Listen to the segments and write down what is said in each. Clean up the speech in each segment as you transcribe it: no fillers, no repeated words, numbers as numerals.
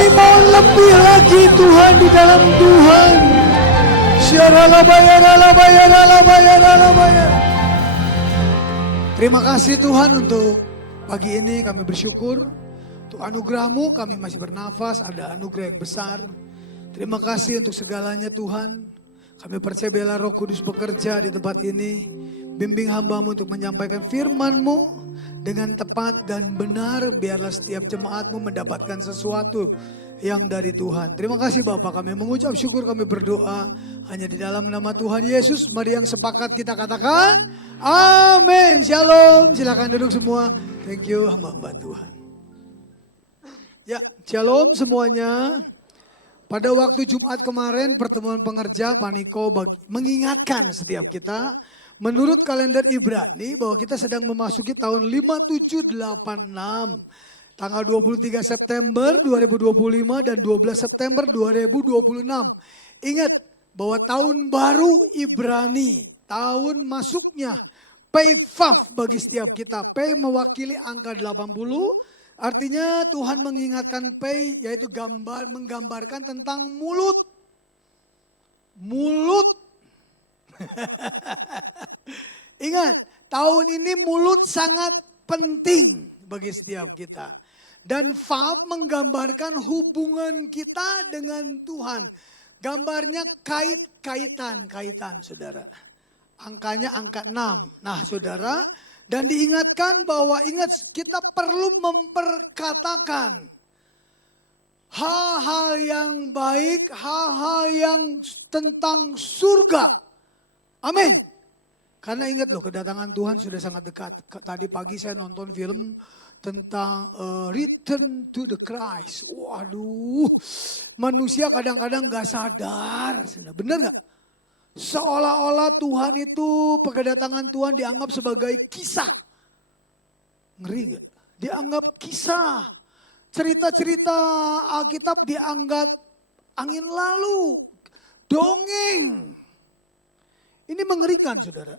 Kami mau lebih lagi Tuhan di dalam Tuhan. Terima kasih Tuhan untuk pagi ini kami bersyukur. Untuk anugerah-Mu kami masih bernafas, ada anugerah yang besar. Terima kasih untuk segalanya Tuhan. Kami percaya biarlah Roh Kudus bekerja di tempat ini. Bimbing hamba-Mu untuk menyampaikan firman-Mu dengan tepat dan benar. Biarlah setiap jemaat-Mu mendapatkan sesuatu yang dari Tuhan. Terima kasih Bapak, kami mengucap syukur, kami berdoa hanya di dalam nama Tuhan Yesus. Mari yang sepakat kita katakan amin. Shalom, silakan duduk semua. Thank you hamba-hamba Tuhan. Ya, shalom semuanya. Pada waktu Jumat kemarin pertemuan pengerja Pak Niko mengingatkan setiap kita menurut kalender Ibrani bahwa kita sedang memasuki tahun 5786. Tanggal 23 September 2025 dan 12 September 2026. Ingat bahwa tahun baru Ibrani, tahun masuknya Pei Vav bagi setiap kita. Pei mewakili angka 80, artinya Tuhan mengingatkan Pei yaitu menggambarkan tentang mulut. Mulut. Ingat, tahun ini mulut sangat penting bagi setiap kita. Dan Vav menggambarkan hubungan kita dengan Tuhan. Gambarnya kaitan saudara. Angkanya angka 6. Nah saudara, dan diingatkan bahwa kita perlu memperkatakan hal-hal yang baik, hal-hal yang tentang surga. Amin. Karena ingat loh, kedatangan Tuhan sudah sangat dekat. Tadi pagi saya nonton film tentang Return to the Christ. Waduh, manusia kadang-kadang gak sadar. Benar gak? Seolah-olah Tuhan itu, kedatangan Tuhan dianggap sebagai kisah. Ngeri gak? Dianggap kisah. Cerita-cerita Alkitab dianggap angin lalu. Dongeng. Ini mengerikan saudara.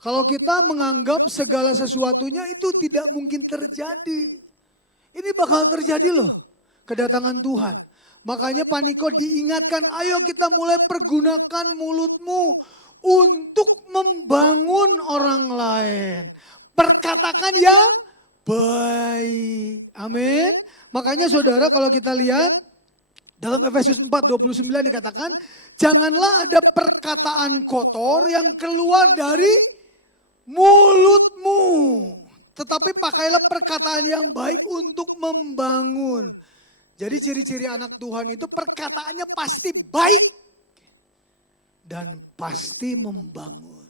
Kalau kita menganggap segala sesuatunya itu tidak mungkin terjadi. Ini bakal terjadi loh, kedatangan Tuhan. Makanya Pak Niko diingatkan, ayo kita mulai pergunakan mulutmu untuk membangun orang lain. Perkatakan yang baik. Amin. Makanya saudara kalau kita lihat dalam Efesus 4:29 dikatakan, janganlah ada perkataan kotor yang keluar dari mulutmu, tetapi pakailah perkataan yang baik untuk membangun. Jadi ciri-ciri anak Tuhan itu perkataannya pasti baik dan pasti membangun.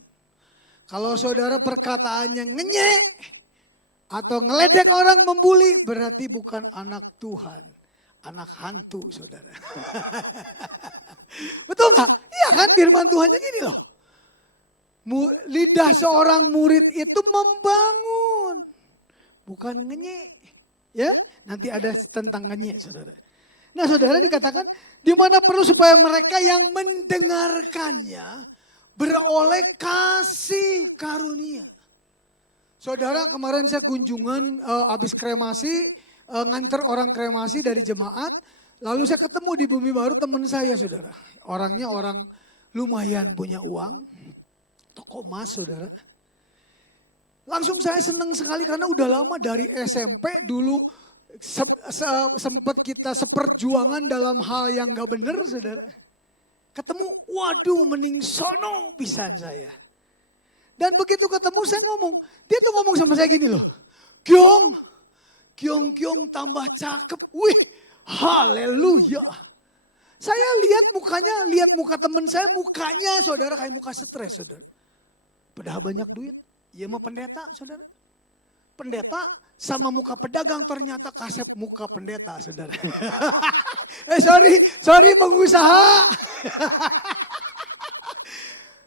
Kalau saudara perkataannya ngenyek atau ngeledek orang, membuli, berarti bukan anak Tuhan, anak hantu saudara. Betul gak? Iya kan, firman Tuhannya gini loh. Lidah seorang murid itu membangun, bukan ngenyek. Ya, nanti ada tentang ngenyek saudara. Nah saudara dikatakan, di mana perlu supaya mereka yang mendengarkannya beroleh kasih karunia. Saudara, kemarin saya kunjungan habis kremasi, nganter orang kremasi dari jemaat. Lalu saya ketemu di Bumi Baru teman saya saudara. Orangnya orang lumayan punya uang. Toko emas saudara. Langsung saya senang sekali karena udah lama dari SMP dulu sempat kita seperjuangan dalam hal yang gak bener saudara. Ketemu, waduh mending sono pisan saya. Dan begitu ketemu saya ngomong, dia tuh ngomong sama saya gini loh. Kyong tambah cakep, wih haleluya. Saya lihat mukanya, lihat muka teman saya, mukanya saudara kayak muka stres saudara. Padahal banyak duit, ya mah pendeta saudara. Pendeta sama muka pedagang ternyata kasep muka pendeta saudara. sorry pengusaha.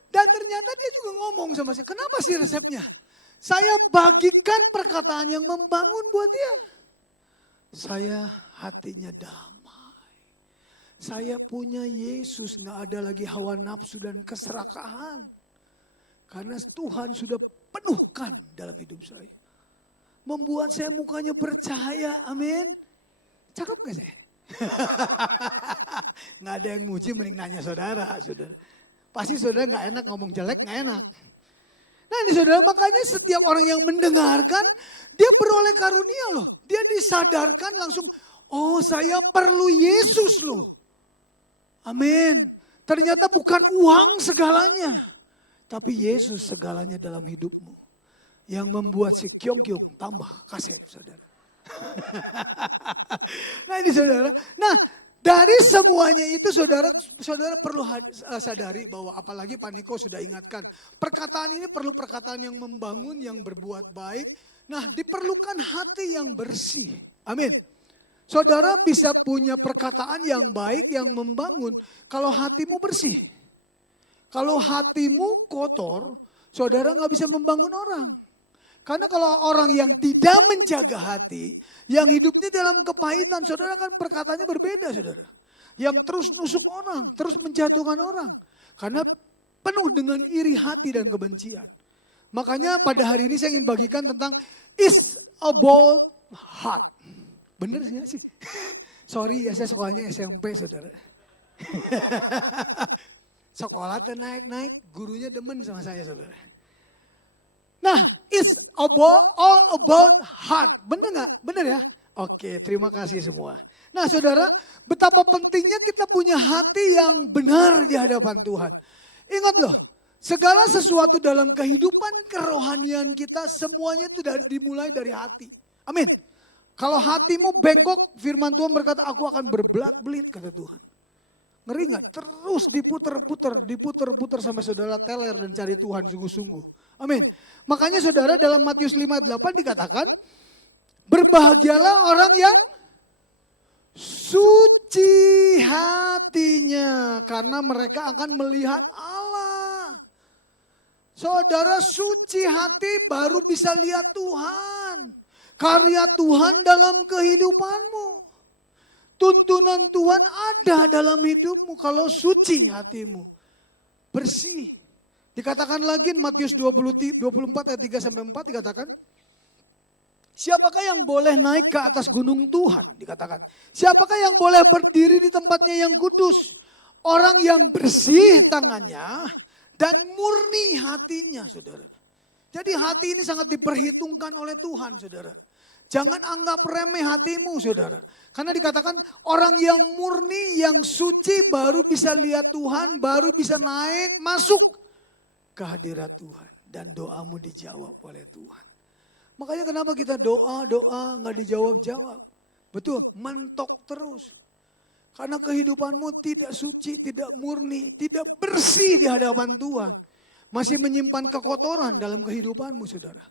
Dan ternyata dia juga ngomong sama saya, kenapa sih resepnya? Saya bagikan perkataan yang membangun buat dia. Saya hatinya damai. Saya punya Yesus, gak ada lagi hawa nafsu dan keserakahan. Karena Tuhan sudah penuhkan dalam hidup saya. Membuat saya mukanya bercahaya, amin. Cakep gak saya? Nggak ada yang muji, mending nanya saudara. Pasti saudara nggak enak ngomong jelek, nggak enak. Nah ini saudara, makanya setiap orang yang mendengarkan, dia beroleh karunia loh. Dia disadarkan langsung, oh saya perlu Yesus loh. Amin. Ternyata bukan uang segalanya. Tapi Yesus segalanya dalam hidupmu. Yang membuat si Kyong-Kyong tambah kasep saudara. Nah ini saudara, nah dari semuanya itu saudara perlu sadari bahwa apalagi Pak Niko sudah ingatkan. Perkataan ini perlu perkataan yang membangun, yang berbuat baik. Nah diperlukan hati yang bersih. Amin. Saudara bisa punya perkataan yang baik, yang membangun kalau hatimu bersih. Kalau hatimu kotor, saudara nggak bisa membangun orang. Karena kalau orang yang tidak menjaga hati, yang hidupnya dalam kepahitan, saudara kan perkataannya berbeda saudara. Yang terus nusuk orang, terus menjatuhkan orang. Karena penuh dengan iri hati dan kebencian. Makanya pada hari ini saya ingin bagikan tentang is about heart. Bener sih? Sorry ya, saya sekolahnya SMP saudara. Sekolah naik-naik, gurunya demen sama saya saudara. Nah, it's all about heart. Bener nggak? Bener ya? Oke, terima kasih semua. Nah saudara, betapa pentingnya kita punya hati yang benar di hadapan Tuhan. Ingat loh, segala sesuatu dalam kehidupan kerohanian kita semuanya itu dimulai dari hati. Amin. Kalau hatimu bengkok, firman Tuhan berkata, aku akan berbelat-belit, kata Tuhan. Ngeri nggak? Terus diputer-puter sampai saudara teler dan cari Tuhan sungguh-sungguh. Amin. Makanya saudara dalam Matius 5:8 dikatakan, berbahagialah orang yang suci hatinya, karena mereka akan melihat Allah. Saudara suci hati baru bisa lihat Tuhan. Karya Tuhan dalam kehidupanmu. Tuntunan Tuhan ada dalam hidupmu kalau suci hatimu. Bersih. Dikatakan lagi Matius 24 ayat 3-4 dikatakan. Siapakah yang boleh naik ke atas gunung Tuhan? Dikatakan. Siapakah yang boleh berdiri di tempatnya yang kudus? Orang yang bersih tangannya dan murni hatinya saudara. Jadi hati ini sangat diperhitungkan oleh Tuhan saudara. Jangan anggap remeh hatimu saudara. Karena dikatakan orang yang murni, yang suci baru bisa lihat Tuhan, baru bisa naik, masuk ke hadirat Tuhan. Dan doamu dijawab oleh Tuhan. Makanya kenapa kita doa gak dijawab-jawab. Betul, mentok terus. Karena kehidupanmu tidak suci, tidak murni, tidak bersih di hadapan Tuhan. Masih menyimpan kekotoran dalam kehidupanmu saudara.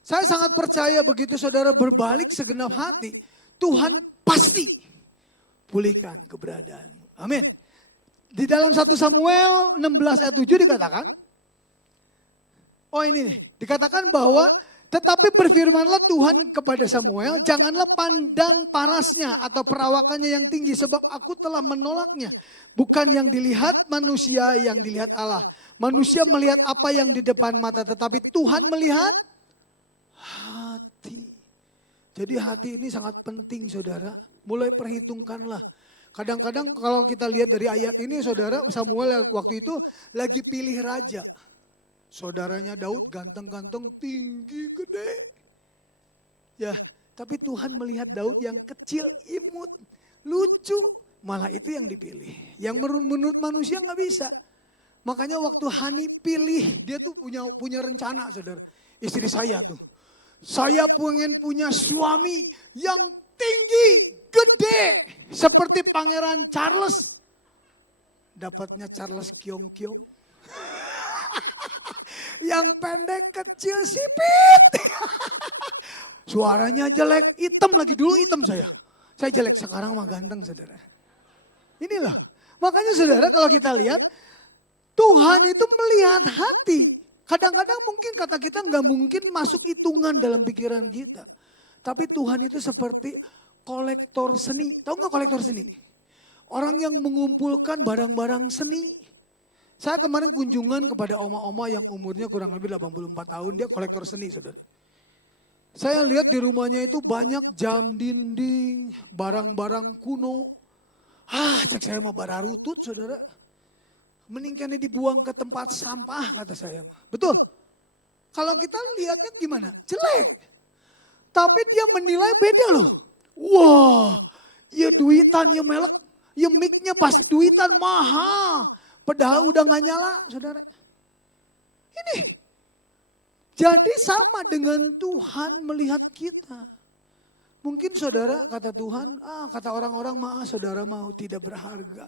Saya sangat percaya begitu saudara berbalik segenap hati, Tuhan pasti pulihkan keberadaanmu. Amin. Di dalam 1 Samuel 16 ayat 7 dikatakan, oh ini nih, dikatakan bahwa tetapi berfirmanlah Tuhan kepada Samuel, janganlah pandang parasnya atau perawakannya yang tinggi, sebab aku telah menolaknya. Bukan yang dilihat manusia, yang dilihat Allah. Manusia melihat apa yang di depan mata, tetapi Tuhan melihat hati. Jadi hati ini sangat penting saudara. Mulai perhitungkanlah. Kadang-kadang kalau kita lihat dari ayat ini saudara, Samuel waktu itu lagi pilih raja. Saudaranya Daud ganteng-ganteng, tinggi, gede. Ya, tapi Tuhan melihat Daud yang kecil, imut, lucu. Malah itu yang dipilih. Yang menurut manusia nggak bisa. Makanya waktu Hani pilih, dia tuh punya rencana saudara. Istri saya tuh. Saya pengen punya suami yang tinggi, gede. Seperti Pangeran Charles. Dapatnya Charles Kyong-Kyong. Yang pendek, kecil, sipit. Suaranya jelek, hitam lagi. Dulu hitam saya. Saya jelek, sekarang mah ganteng saudara. Inilah. Makanya saudara kalau kita lihat, Tuhan itu melihat hati. Kadang-kadang mungkin kata kita nggak mungkin masuk hitungan dalam pikiran kita. Tapi Tuhan itu seperti kolektor seni. Tahu nggak kolektor seni? Orang yang mengumpulkan barang-barang seni. Saya kemarin kunjungan kepada oma-oma yang umurnya kurang lebih 84 tahun. Dia kolektor seni saudara. Saya lihat di rumahnya itu banyak jam dinding, barang-barang kuno. Cek saya mah bararutut saudara. Mending kayaknya dibuang ke tempat sampah kata saya. Betul? Kalau kita lihatnya gimana? Jelek. Tapi dia menilai beda loh. Wah, ya duitan, ya melek, ya mic-nya pasti duitan mahal. Padahal udah gak nyala saudara. Ini. Jadi sama dengan Tuhan melihat kita. Mungkin saudara kata Tuhan, kata orang-orang saudara mau tidak berharga.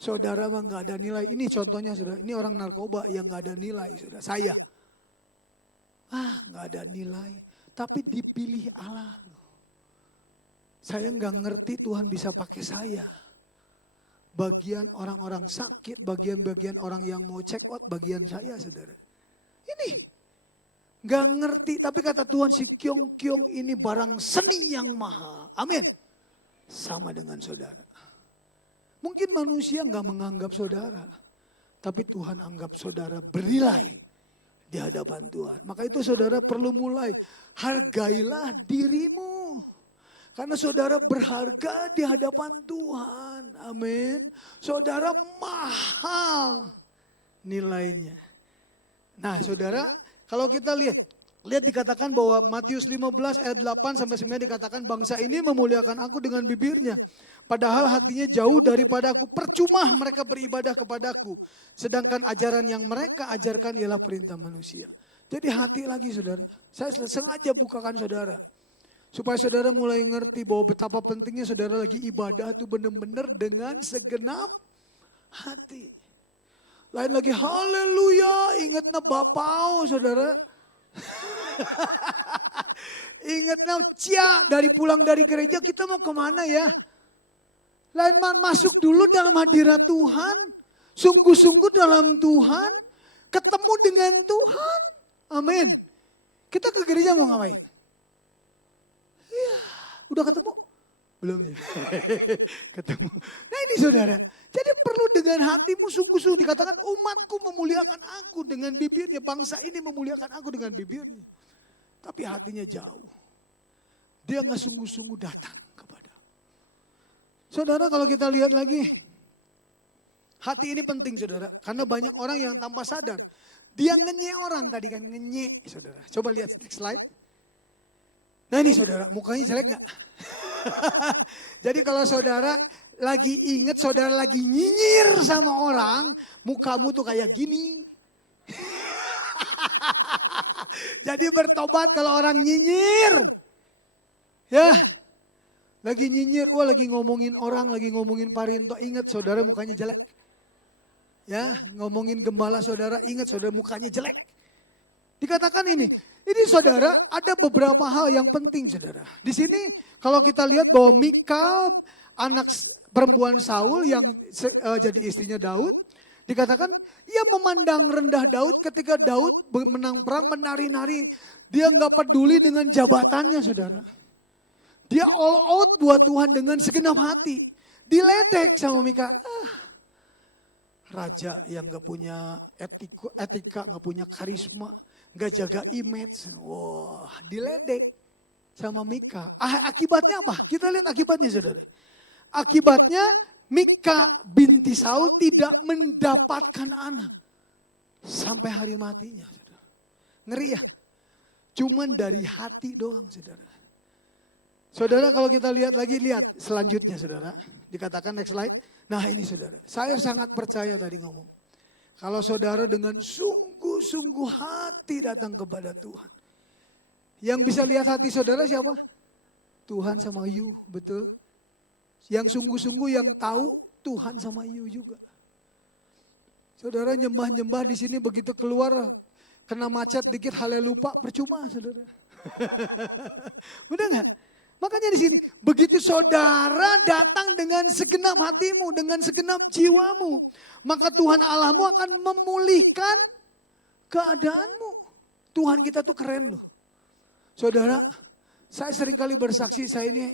Saudara mah gak ada nilai. Ini contohnya saudara, ini orang narkoba yang gak ada nilai saudara. Saya. Gak ada nilai. Tapi dipilih Allah. Saya gak ngerti Tuhan bisa pakai saya. Bagian orang-orang sakit, bagian-bagian orang yang mau check out, bagian saya saudara. Ini. Gak ngerti, tapi kata Tuhan si Kyong-Kyong ini barang seni yang mahal. Amin. Sama dengan saudara. Mungkin manusia gak menganggap saudara. Tapi Tuhan anggap saudara bernilai di hadapan Tuhan. Maka itu saudara perlu mulai. Hargailah dirimu. Karena saudara berharga di hadapan Tuhan. Amin. Saudara mahal nilainya. Nah saudara, kalau kita lihat dikatakan bahwa Matius 15 ayat 8 sampai 9 dikatakan bangsa ini memuliakan aku dengan bibirnya. Padahal hatinya jauh daripada aku. Percuma mereka beribadah kepadaku. Sedangkan ajaran yang mereka ajarkan ialah perintah manusia. Jadi hati lagi saudara. Saya sengaja bukakan saudara. Supaya saudara mulai ngerti bahwa betapa pentingnya saudara lagi ibadah itu benar-benar dengan segenap hati. Lain lagi haleluya, ingatnya Bapau saudara. Ingatnya dari pulang dari gereja kita mau kemana ya? Lain masuk dulu dalam hadirat Tuhan. Sungguh-sungguh dalam Tuhan. Ketemu dengan Tuhan. Amin. Kita ke gereja mau ngapain? Iya, udah ketemu? Belum ya? Ketemu. Nah ini saudara. Jadi perlu dengan hatimu sungguh-sungguh. Dikatakan umatku memuliakan aku dengan bibirnya. Bangsa ini memuliakan aku dengan bibirnya. Tapi hatinya jauh. Dia gak sungguh-sungguh datang kepada. Saudara kalau kita lihat lagi. Hati ini penting saudara. Karena banyak orang yang tanpa sadar. Dia ngenyek orang tadi kan. Ngenyek saudara. Coba lihat next slide. Nah ini saudara, mukanya jelek gak? Jadi kalau saudara lagi inget, saudara lagi nyinyir sama orang, mukamu tuh kayak gini. Jadi bertobat kalau orang nyinyir. Ya, lagi nyinyir, lagi ngomongin orang, lagi ngomongin Parinto, inget saudara mukanya jelek. Ya, ngomongin gembala saudara, inget saudara mukanya jelek. Dikatakan ini saudara ada beberapa hal yang penting saudara. Di sini kalau kita lihat bahwa Mikal anak perempuan Saul yang jadi istrinya Daud. Dikatakan ia memandang rendah Daud ketika Daud menang perang menari-nari. Dia gak peduli dengan jabatannya saudara. Dia all out buat Tuhan dengan segenap hati. Diledek sama Mikal. Raja yang gak punya etika, gak punya karisma. Gak jaga image. Wah, diledek sama Mika. Akibatnya apa? Kita lihat akibatnya saudara. Akibatnya Mika binti Saul tidak mendapatkan anak. Sampai hari matinya saudara. Ngeri ya? Cuman dari hati doang saudara. Saudara kalau kita lihat lagi, lihat selanjutnya saudara. Dikatakan next slide. Nah ini saudara, saya sangat percaya tadi ngomong. Kalau saudara dengan sungguh-sungguh hati datang kepada Tuhan. Yang bisa lihat hati saudara siapa? Tuhan sama you, betul. Yang sungguh-sungguh yang tahu Tuhan sama you juga. Saudara nyembah-nyembah di sini begitu keluar, kena macet dikit halelupa, percuma saudara. Benar nggak? Makanya di sini, begitu saudara datang dengan segenap hatimu, dengan segenap jiwamu, maka Tuhan Allahmu akan memulihkan keadaanmu. Tuhan kita tuh keren loh. Saudara, saya seringkali bersaksi, saya ini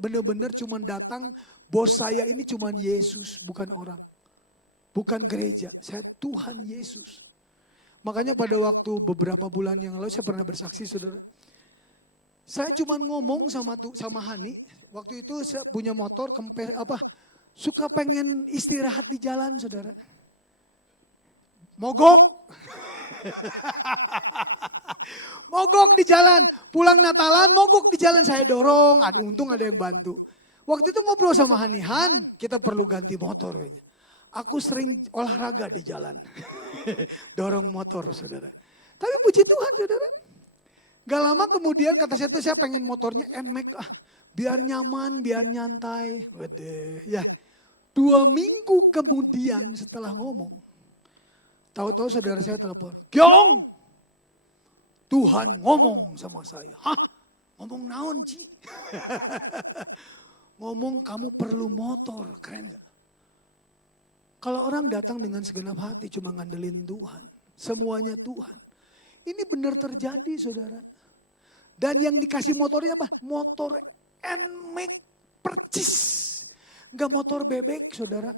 benar-benar cuman datang, bos saya ini cuman Yesus, bukan orang. Bukan gereja, saya Tuhan Yesus. Makanya pada waktu beberapa bulan yang lalu saya pernah bersaksi saudara. Saya cuma ngomong sama Hani, waktu itu saya punya motor suka pengen istirahat di jalan, saudara. Mogok. Mogok di jalan, pulang Natalan mogok di jalan, saya dorong, untung ada yang bantu. Waktu itu ngobrol sama Hani, Han, kita perlu ganti motor kayaknya. Aku sering olahraga di jalan, dorong motor, saudara. Tapi puji Tuhan, saudara. Gak lama kemudian kata saya pengen motornya NMAX biar nyaman, biar nyantai. Waduh, ya 2 minggu kemudian setelah ngomong, tahu-tahu saudara saya telepon, Kyong, Tuhan ngomong sama saya. Hah? Ngomong naon, Ci? Ngomong kamu perlu motor, keren gak? Kalau orang datang dengan segenap hati cuma ngandelin Tuhan, semuanya Tuhan. Ini benar terjadi, saudara. Dan yang dikasih motornya apa? Motor NMAX percis. Enggak motor bebek, saudara.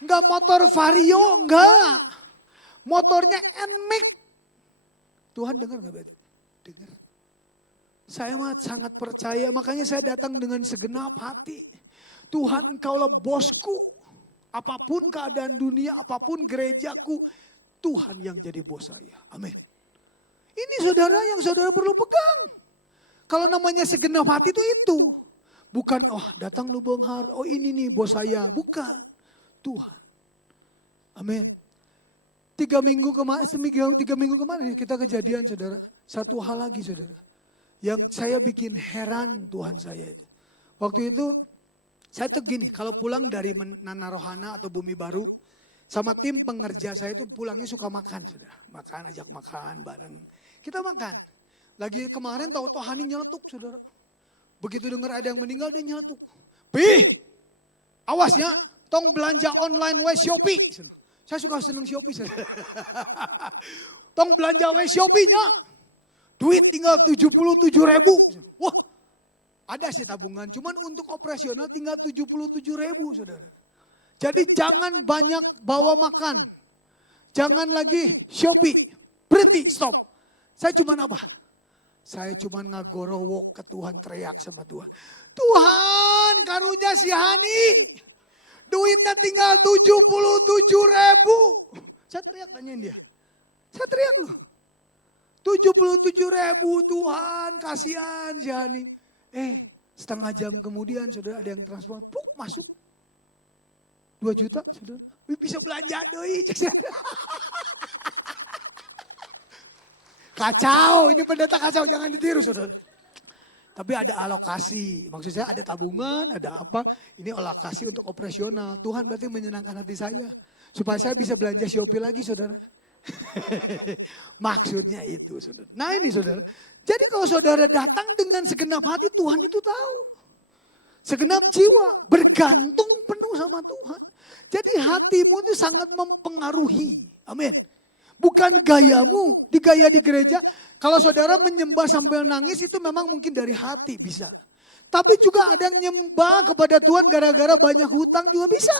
Enggak motor Vario, enggak. Motornya NMAX. Tuhan dengar enggak berarti? Dengar. Saya sangat percaya, makanya saya datang dengan segenap hati. Tuhan, Engkaulah bosku. Apapun keadaan dunia, apapun gerejaku, Tuhan yang jadi bos saya. Amin. Ini saudara yang saudara perlu pegang. Kalau namanya segenap hati itu. Bukan, datang lu Benghar, ini nih bos saya. Bukan, Tuhan. Amin. 3 minggu kemarin kita kejadian, saudara. Satu hal lagi, saudara. Yang saya bikin heran Tuhan saya itu. Waktu itu saya tuh gini, kalau pulang dari Nana Rohana atau Bumi Baru, sama tim pengerja saya itu pulangnya suka makan, saudara. Makan, ajak makan bareng. Kita makan. Lagi kemarin tahu-tahu Hani nyeletuk, saudara. Begitu dengar ada yang meninggal dia nyeletuk. Pih, awas ya, tong belanja online Shopee. Saya suka seneng Shopee, saudara. Tong belanja Shopee-nya. Duit tinggal 77.000. Wah, ada sih tabungan. Cuman untuk operasional tinggal 77.000, saudara. Jadi jangan banyak bawa makan. Jangan lagi Shopee. Berhenti, stop. Saya cuman apa? Saya cuman ngagorowok ke Tuhan, teriak sama Tuhan. Tuhan, karunya si Hani. Duitnya tinggal 77.000. Saya teriak, tanyain dia. Saya teriak loh. 77.000 Tuhan, kasihan si Hani. Setengah jam kemudian saudara ada yang transfer, masuk. 2 juta, saudara. Bisa belanja doi. Kacau, ini pendeta kacau, jangan ditiru, saudara. Tapi ada alokasi, maksud saya ada tabungan, ada apa. Ini alokasi untuk operasional. Tuhan berarti menyenangkan hati saya. Supaya saya bisa belanja Shopee lagi, saudara. Maksudnya itu, saudara. Nah ini, saudara. Jadi kalau saudara datang dengan segenap hati, Tuhan itu tahu. Segenap jiwa, bergantung penuh sama Tuhan. Jadi hatimu itu sangat mempengaruhi. Amin. Bukan gayamu, digaya di gereja. Kalau saudara menyembah sambil nangis itu memang mungkin dari hati bisa. Tapi juga ada yang nyembah kepada Tuhan gara-gara banyak hutang juga bisa.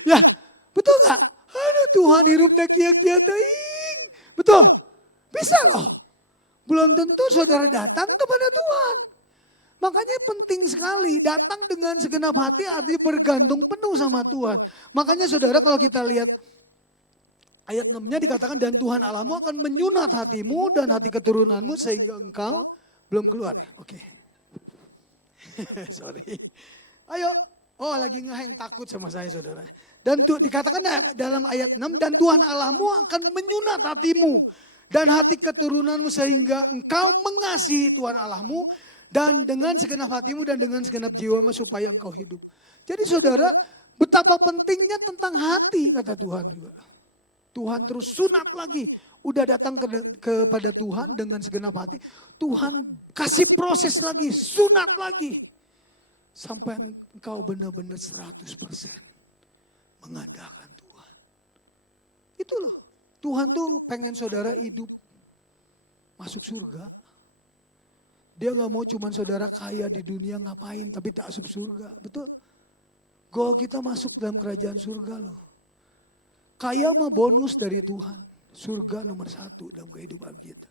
Ya, betul gak? Aduh Tuhan hirupnya kia-kia teing. Betul? Bisa loh. Belum tentu saudara datang kepada Tuhan. Makanya penting sekali datang dengan segenap hati artinya bergantung penuh sama Tuhan. Makanya saudara kalau kita lihat ayat 6-nya dikatakan dan Tuhan Allahmu akan menyunat hatimu dan hati keturunanmu sehingga engkau belum keluar ya. Oke. Sorry. Ayo. Lagi ngeheng takut sama saya saudara. Dan dikatakan dalam ayat 6 dan Tuhan Allahmu akan menyunat hatimu dan hati keturunanmu sehingga engkau mengasihi Tuhan Allahmu dan dengan segenap hatimu dan dengan segenap jiwamu supaya engkau hidup. Jadi saudara, betapa pentingnya tentang hati kata Tuhan juga. Tuhan terus sunat lagi. Udah datang kepada Tuhan dengan segenap hati. Tuhan kasih proses lagi, sunat lagi. Sampai engkau benar-benar 100% mengandalkan Tuhan. Itu loh. Tuhan tuh pengen saudara hidup masuk surga. Dia gak mau cuman saudara kaya di dunia ngapain tapi tak masuk surga. Betul? Goal kita masuk dalam kerajaan surga loh. Kaya mah bonus dari Tuhan. Surga nomor 1 dalam kehidupan kita.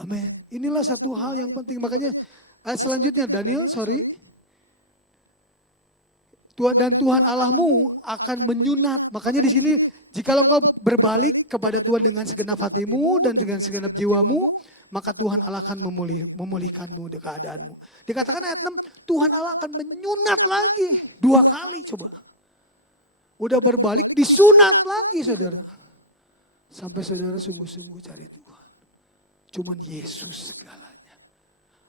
Amin. Inilah satu hal yang penting. Makanya ayat selanjutnya Daniel, Dan Tuhan Allahmu akan menyunat. Makanya di sini jikalau engkau berbalik kepada Tuhan dengan segenap hatimu dan dengan segenap jiwamu, maka Tuhan Allah akan memulihkanmu di keadaanmu. Dikatakan ayat 6, Tuhan Allah akan menyunat lagi 2 kali coba. Udah berbalik disunat lagi saudara. Sampai saudara sungguh-sungguh cari Tuhan. Cuman Yesus segalanya.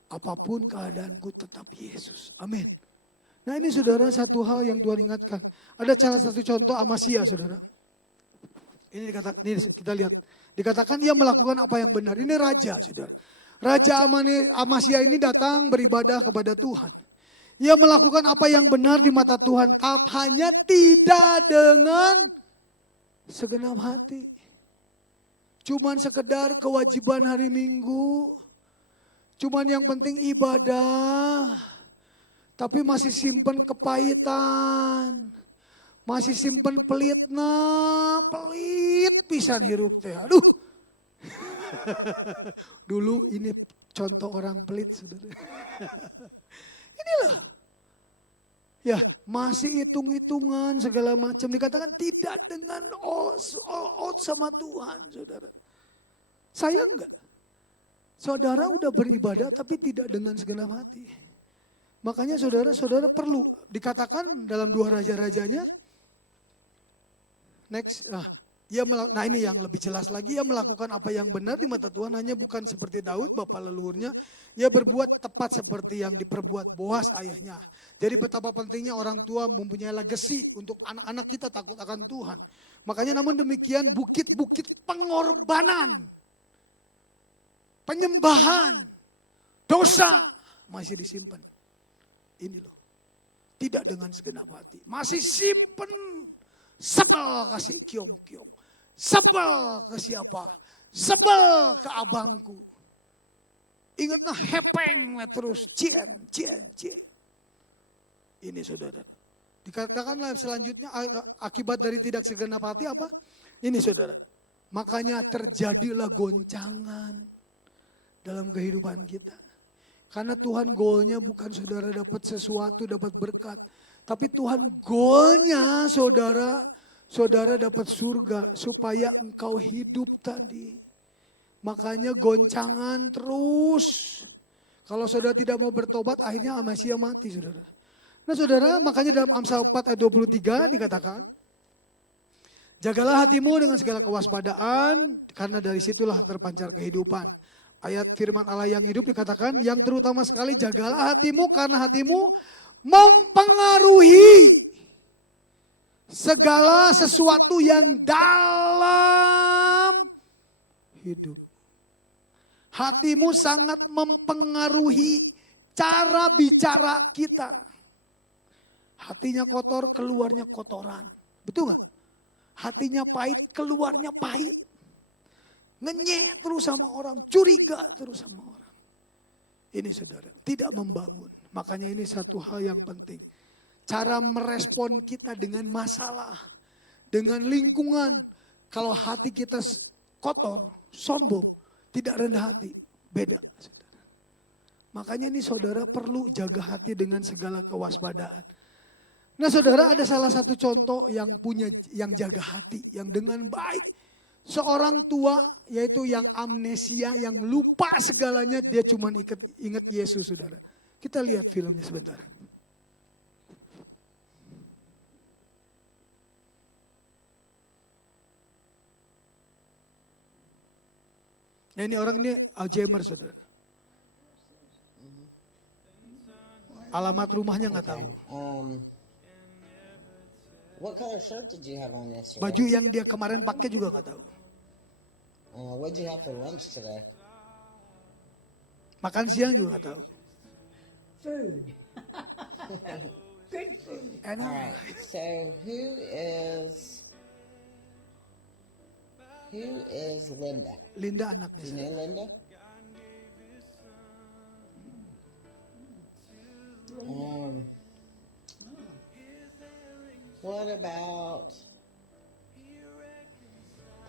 Apapun keadaanku tetap Yesus. Amin. Nah ini saudara satu hal yang Tuhan ingatkan. Ada salah satu contoh Amasya saudara. Ini kita lihat. Dikatakan ia melakukan apa yang benar. Ini raja saudara. Raja Amasya ini datang beribadah kepada Tuhan. Ia melakukan apa yang benar di mata Tuhan. Hanya tidak dengan segenap hati. Cuman sekedar kewajiban hari Minggu. Cuman yang penting ibadah. Tapi masih simpen kepahitan. Masih simpen pelit pisan hirup teh. Aduh. Dulu ini contoh orang pelit saudara. Inilah. Ya masih hitung-hitungan segala macam. Dikatakan tidak dengan out sama Tuhan saudara. Sayang enggak? Saudara udah beribadah tapi tidak dengan segenap hati. Makanya saudara-saudara perlu dikatakan dalam 2 raja-rajanya. Next, nah ini yang lebih jelas lagi, ia melakukan apa yang benar di mata Tuhan, hanya bukan seperti Daud bapak leluhurnya. Ia berbuat tepat seperti yang diperbuat Boas ayahnya. Jadi betapa pentingnya orang tua mempunyai legacy untuk anak-anak kita takut akan Tuhan. Makanya namun demikian bukit-bukit pengorbanan, penyembahan, dosa masih disimpan. Ini loh, tidak dengan segenap hati. Masih simpen, sebel kasih kiong-kiong. Sebel ke siapa? Sebel ke abangku. Ingatlah hepeng terus, cien. Ini saudara. Dikatakanlah selanjutnya akibat dari tidak segenap hati apa? Ini saudara. Makanya terjadilah goncangan dalam kehidupan kita. Karena Tuhan goalnya bukan saudara dapat sesuatu, dapat berkat. Tapi Tuhan goalnya saudara dapat surga supaya engkau hidup tadi. Makanya goncangan terus. Kalau saudara tidak mau bertobat akhirnya Amasya mati saudara. Nah saudara makanya dalam Amsal 4 ayat 23 dikatakan. Jagalah hatimu dengan segala kewaspadaan karena dari situlah terpancar kehidupan. Ayat firman Allah yang hidup dikatakan, yang terutama sekali jagalah hatimu karena hatimu mempengaruhi segala sesuatu yang dalam hidup. Hatimu sangat mempengaruhi cara bicara kita. Hatinya kotor, keluarnya kotoran. Betul gak? Hatinya pahit, keluarnya pahit. Ngenyek terus sama orang, curiga terus sama orang. Ini saudara, tidak membangun. Makanya ini satu hal yang penting. Cara merespon kita dengan masalah, dengan lingkungan. Kalau hati kita kotor, sombong, tidak rendah hati, beda. Saudara. Makanya ini saudara perlu jaga hati dengan segala kewaspadaan. Nah saudara ada salah satu contoh yang jaga hati, yang dengan baik. Seorang tua yaitu yang amnesia, yang lupa segalanya, dia cuma ingat Yesus saudara. Kita lihat filmnya sebentar. Nah ini orang ini Alzheimer saudara. Alamat rumahnya nggak tahu. What color shirt did you have on yesterday? Baju yang dia kemarin pakai juga nggak tahu. What did you have for lunch today? Makan siang juga nggak tahu. Food. Good food. Enak. All right. So who is Linda? Linda anaknya. Do you know Linda? What about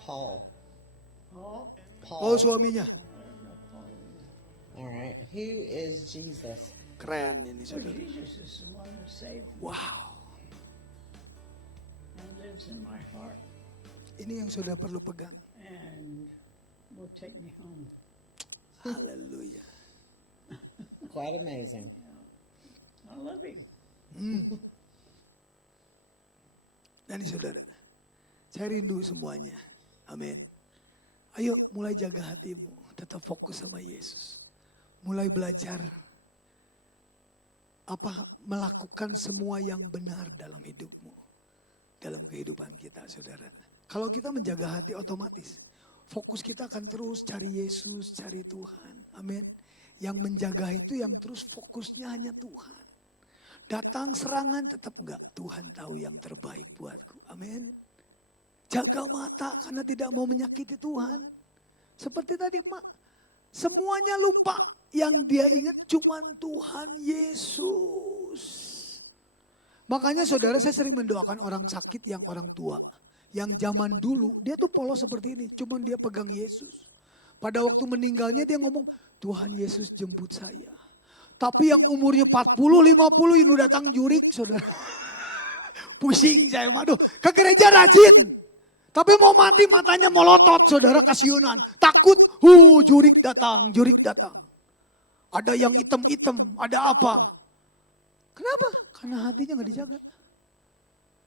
Paul? Oh, Oh suaminya. Who is Jesus? Keren ini So saudara. Jesus is the one who saved me Wow. and lives in my heart Ini yang saudara perlu pegang. and will take me home. Haleluya. Quite amazing. I love him. Dan ini saudara, saya rindu semuanya. Amin. Ayo mulai jaga hatimu. Tetap fokus sama Yesus. Mulai belajar melakukan semua yang benar dalam hidupmu. Dalam kehidupan kita saudara. Kalau kita menjaga hati otomatis. Fokus kita akan terus cari Yesus, cari Tuhan. Amin. Yang menjaga itu yang terus fokusnya hanya Tuhan. Datang serangan tetap enggak. Tuhan tahu yang terbaik buatku. Amin. Jaga mata karena tidak mau menyakiti Tuhan. Seperti tadi Mak. Semuanya lupa. Yang dia ingat cuman Tuhan Yesus. Makanya saudara saya sering mendoakan orang sakit yang orang tua. Yang zaman dulu dia tuh polos seperti ini. Cuman dia pegang Yesus. Pada waktu meninggalnya dia ngomong, Tuhan Yesus jemput saya. Tapi yang umurnya 40, 50 ini datang jurik saudara. Pusing saya, aduh ke gereja rajin. Tapi mau mati matanya melotot saudara kasiunan. Takut, jurik datang, jurik datang. Ada yang hitam-hitam, ada apa. Kenapa? Karena hatinya gak dijaga.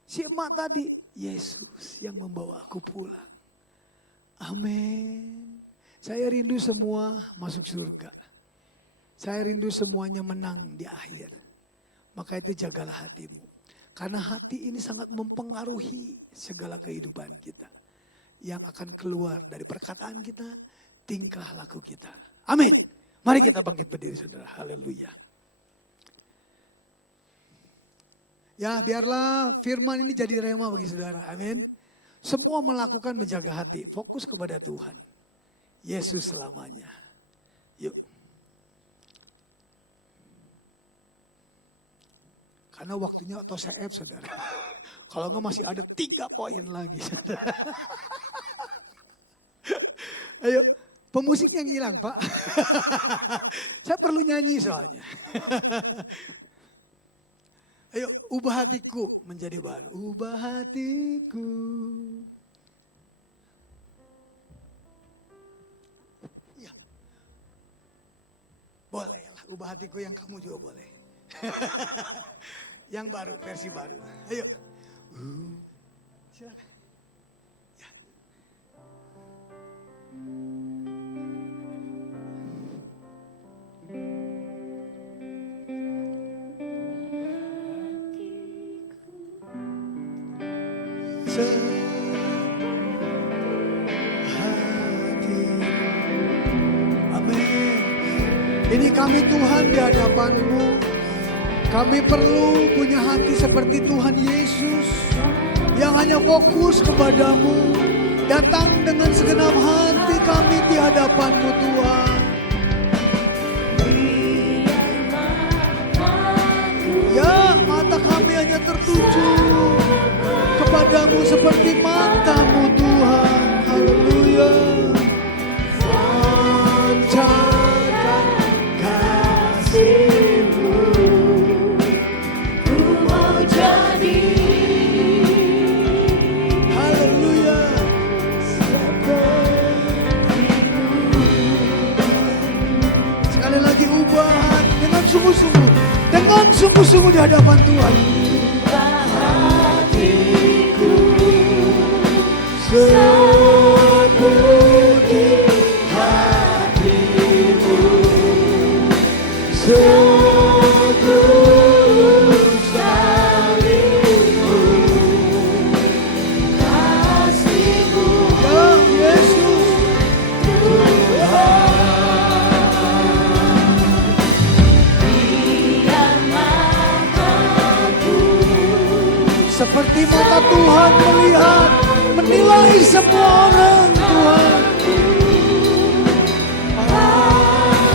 Si emak tadi, Yesus yang membawa aku pulang. Amin. Saya rindu semua masuk surga. Saya rindu semuanya menang di akhir. Maka itu jagalah hatimu. Karena hati ini sangat mempengaruhi segala kehidupan kita. Yang akan keluar dari perkataan kita, tingkah laku kita. Amin. Mari kita bangkit berdiri saudara. Haleluya. Ya biarlah firman ini jadi rema bagi saudara. Amin. Semua melakukan menjaga hati. Fokus kepada Tuhan. Yesus selamanya. Yuk. Karena waktunya atau CF saudara. Kalau enggak masih ada 3 poin lagi saudara. Ayo. Pemusik yang hilang Pak. Saya perlu nyanyi soalnya. Ayo ubah hatiku menjadi baru. Ubah hatiku. Ya. Boleh lah. Ubah hatiku yang kamu juga boleh. Yang baru, versi baru. Ayo. Silakan. Ya. Amin. Ini kami Tuhan di hadapan-Mu. Kami perlu punya hati seperti Tuhan Yesus. Yang hanya fokus kepada-Mu. Datang dengan segenap hati kami di hadapan-Mu Tuhan. Ya mata kami hanya tertuju kepadamu seperti matamu Tuhan. Haleluya. Pancarkan kasih-Mu. Ku mau jadi. Haleluya. Sekali lagi ubah dengan sungguh-sungguh. Dengan sungguh-sungguh di hadapan Tuhan. Seperti hatimu, setulus darimu, kasih-Mu, ya Yesus Tuhan. Biar mataku seperti mata Tuhan melihat, menilai semua orang Tuhan.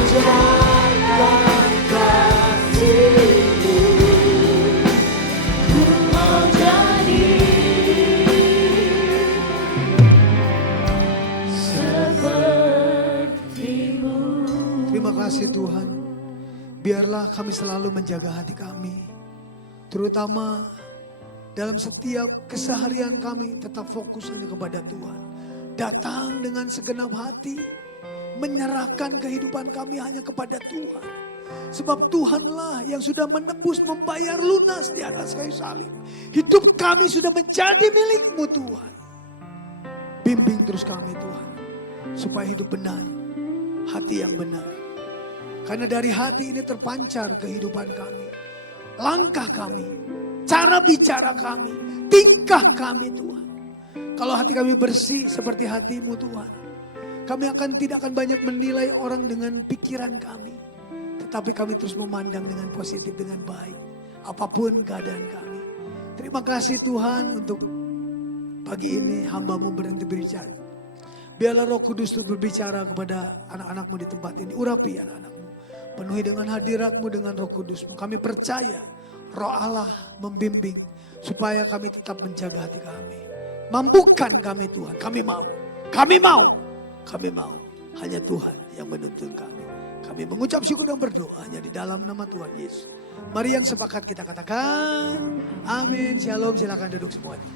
Pancarkan kasih-Mu. Ku mau jadi seperti-Mu. Terima kasih Tuhan. Biarlah kami selalu menjaga hati kami. Terutama dalam setiap keseharian kami tetap fokus hanya kepada Tuhan. Datang dengan segenap hati. Menyerahkan kehidupan kami hanya kepada Tuhan. Sebab Tuhanlah yang sudah menebus, membayar lunas di atas kayu salib. Hidup kami sudah menjadi milik-Mu Tuhan. Bimbing terus kami Tuhan. Supaya hidup benar. Hati yang benar. Karena dari hati ini terpancar kehidupan kami. Langkah kami. Cara bicara kami. Tingkah kami Tuhan. Kalau hati kami bersih seperti hati-Mu Tuhan. Kami tidak akan banyak menilai orang dengan pikiran kami. Tetapi kami terus memandang dengan positif, dengan baik. Apapun keadaan kami. Terima kasih Tuhan untuk pagi ini hamba-Mu berhenti berbicara. Biarlah Roh Kudus terus berbicara kepada anak-anak-Mu di tempat ini. Urapi anak-anak-Mu. Penuhi dengan hadirat-Mu, dengan Roh Kudus-Mu. Kami percaya Roh Allah membimbing. Supaya kami tetap menjaga hati kami. Mampukan kami Tuhan. Kami mau. Kami mau. Kami mau. Hanya Tuhan yang menuntun kami. Kami mengucap syukur dan berdoa hanya di dalam nama Tuhan Yesus. Mari yang sepakat kita katakan. Amin. Shalom. Silakan duduk semuanya.